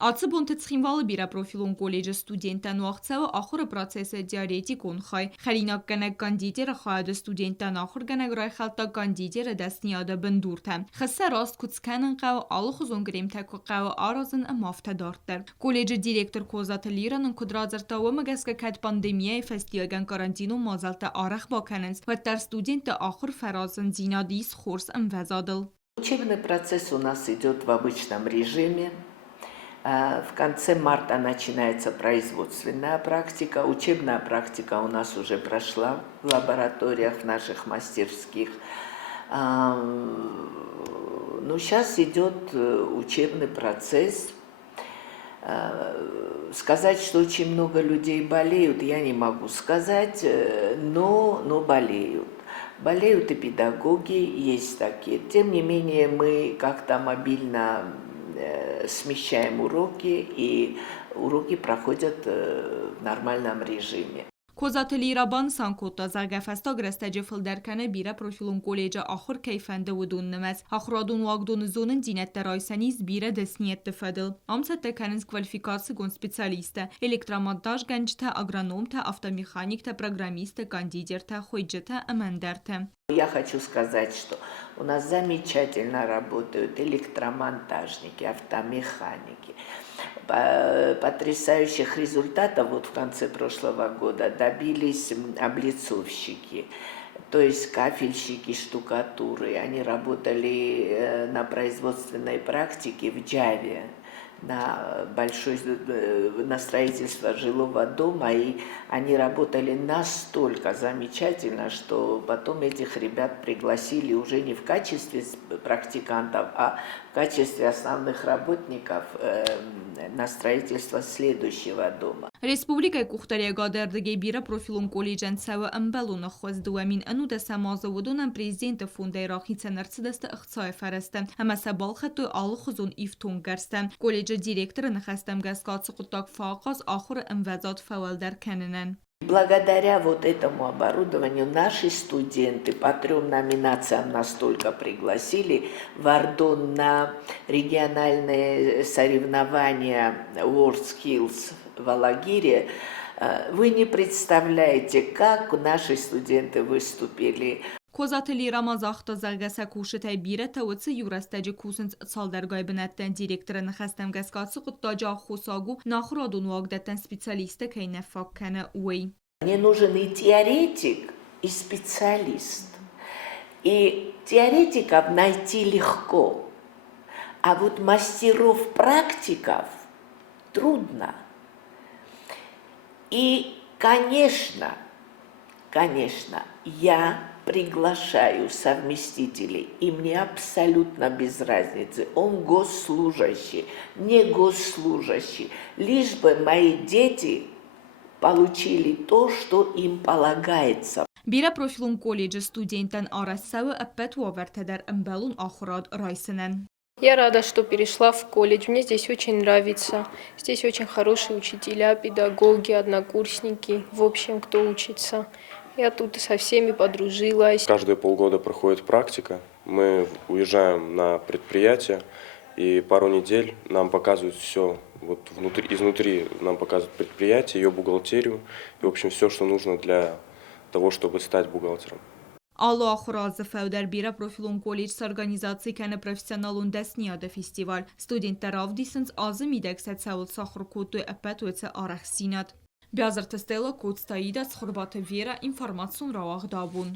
Ացը բոնտեցխինվալը բիրա պրոֆիլուն կոլեջը ստուդենտան ուաղցավը ախորը պրոցեսը դիարետիկ ունխայ։ Խարինակ կնակ կանդիդերը խայադը ստուդենտան ախոր կնակ ռայխալտա կանդիդերը դասնիադը բնդուրթը։ Խսը rast կուցքանն qավ ալıq uzun գրիմթակը qավ արազն մավթա դարտեր։ Կոլեջը դիրեկտոր կոզատը լիրանն կդրազրտավը մգասկը կայտ պանդեմիայի ֆեստիագան կարանտինու մազալտը արախ բականենց, վտար ստուդենտը ախոր фаразын зинадис хорс мвязадл. Учебный процесс у нас идет в обычном режиме. В конце марта начинается производственная практика. Учебная практика у нас уже прошла в лабораториях, в наших мастерских. Но сейчас идет учебный процесс. Сказать, что очень много людей болеют, я не могу сказать, но болеют. Болеют и педагоги, есть такие. Тем не менее, мы как-то мобильно смещаем уроки, и уроки проходят в нормальном режиме. Կոզատելի իրաբան սանքոտա զարգաֆաստա գրստեջը ֆլդերքանը բիրա պրոֆիլուն կոլեջը ախոր կայֆանդը ուդուն նմես։ Ախրադուն ուագդուն զոնն դինետտը ռայսանից բիրա դեսնիետ տվադլ։ Ամսը տեքանից կվալիֆիկացը գոն սպեցիալիստը, էլեկտրամոնտաժ գանջթը, ագրономթը, ավտոմеханикթը, программистը, կանդիդերթը, խոյջթը, ամանդերթը։ Я хочу сказать, что у нас замечательно работают электромонтажники, автомеханики. Потрясающих результатов вот в конце прошлого года добились облицовщики, то есть кафельщики штукатуры. Они работали на производственной практике в Джаве, на строительство жилого дома, и они работали настолько замечательно, что потом этих ребят пригласили уже не в качестве практикантов, а в качестве основных работников на строительство следующего дома. Республикай кухтария гадердыгей бира профилун колледжен сава амбалуна хоздуамин ануда самазавудунан президента фундай рахица нарцидасты ихцай фарасты. Ама сабалхату алхузун ифтун гарсты. Колледжа директора нахастам гаскацу кутак фаақаз ахур амвазат фавалдар каненен. Благодаря вот этому оборудованию наши студенты по 3 номинациям настолько пригласили в Ардон на региональные соревнования WorldSkills в Алагире. Вы не представляете, как наши студенты выступили. Կոզատելի ռամազախտը զարգասա կուշտայ բիրը տավոցը յուրաստաջը կուսնց ծալդարգայ բնատեն դիրեկտորը նխաստեմ գասկացը կտաջա խոսագու նախրադուն ու ագդատեն սպեցիալիստը կայնե ֆակքանը ուեի. Мне нужен и теоретик, и специалист. И теоретиков найти легко, а вот мастеров-практиков трудно. И, конечно, я приглашаю совместителей, и мне абсолютно без разницы, он госслужащий, не госслужащий, лишь бы мои дети получили то, что им полагается. Бира профилун колледжа студентан арасавы аппет уавертадар амбалун ахурад райсенен. Я рада, что перешла в колледж. Мне здесь очень нравится. Здесь очень хорошие учителя, педагоги, однокурсники, в общем, кто учится. Я тут со всеми подружилась. Каждые полгода проходит практика. Мы уезжаем на предприятие, и пару недель нам показывают все. Вот изнутри нам показывают предприятие, ее бухгалтерию, и, в общем, все, что нужно для того, чтобы стать бухгалтером. Ալո ախորազը ֆեուդեր բիրա պրոֆիլուն կոլիջ սարգանիզացի կանը պրոֆեսիոնալուն դեսնիադը ֆեստիվալ ստուդենտար ավդիսնց ազը միդեքսետ սավուլ սախր կոտու էպետ ուեցը արախ սինատ. Բյազր տստելը կոց տայիդաց խորբատը վիերա ինվարմացուն ռաղաղ դաբուն.